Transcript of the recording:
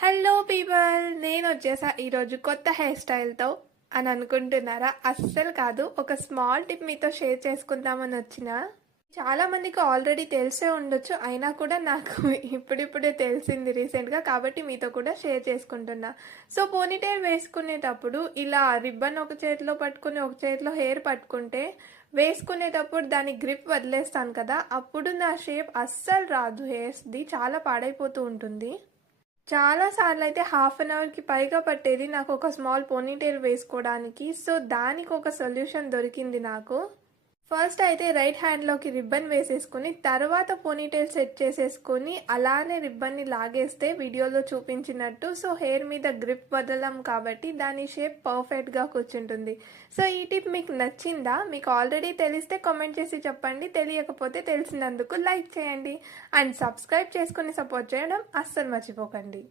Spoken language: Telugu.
హలో పీపుల్, నేను వచ్చేసా ఈరోజు కొత్త హెయిర్ స్టైల్తో అని అనుకుంటున్నారా? అస్సలు కాదు. ఒక స్మాల్ టిప్ మీతో షేర్ చేసుకుందామని వచ్చిన. చాలా మందికి ఆల్రెడీ తెలిసే ఉండొచ్చు, అయినా కూడా నాకు ఇప్పుడిప్పుడే తెలిసింది రీసెంట్గా, కాబట్టి మీతో కూడా షేర్ చేసుకుంటున్నా. సో పోనీటైల్ వేసుకునేటప్పుడు ఇలా రిబ్బన్ ఒక చేతిలో పట్టుకుని ఒక చేతిలో హెయిర్ పట్టుకుంటే వేసుకునేటప్పుడు దాని గ్రిప్ వదిలేస్తాను కదా, అప్పుడు నా షేప్ అస్సలు రాదు. హెయిర్స్ది చాలా పాడైపోతూ ఉంటుంది. చాలా సార్లయితే హాఫ్ అన్ అవర్‌కి పైగా పట్టేది నాకు ఒక స్మాల్ పోనీటెయిల్ వేసుకోవడానికి. సో, దానికి ఒక సొల్యూషన్ దొరికింది నాకు. ఫస్ట్ అయితే రైట్ హ్యాండ్‌లోకి రిబ్బన్ వేసేసుకొని, తర్వాత పోనీటెయిల్ సెట్ చేసేసుకొని, అలానే రిబ్బన్‌ని లాగేస్తే వీడియోలో చూపించినట్టు సో, హెయిర్ మీద గ్రిప్ వదలం కాబట్టి దాని షేప్ పర్ఫెక్ట్‌గా కూర్చుంటుంది. సో, ఈ టిప్ మీకు నచ్చిందా? మీకు ఆల్రెడీ తెలిస్తే కామెంట్ చేసి చెప్పండి. తెలియకపోతే తెలిసినందుకు లైక్ చేయండి. అండ్ సబ్స్క్రైబ్ చేసుకొని సపోర్ట్ చేయడం అస్సలు మర్చిపోకండి.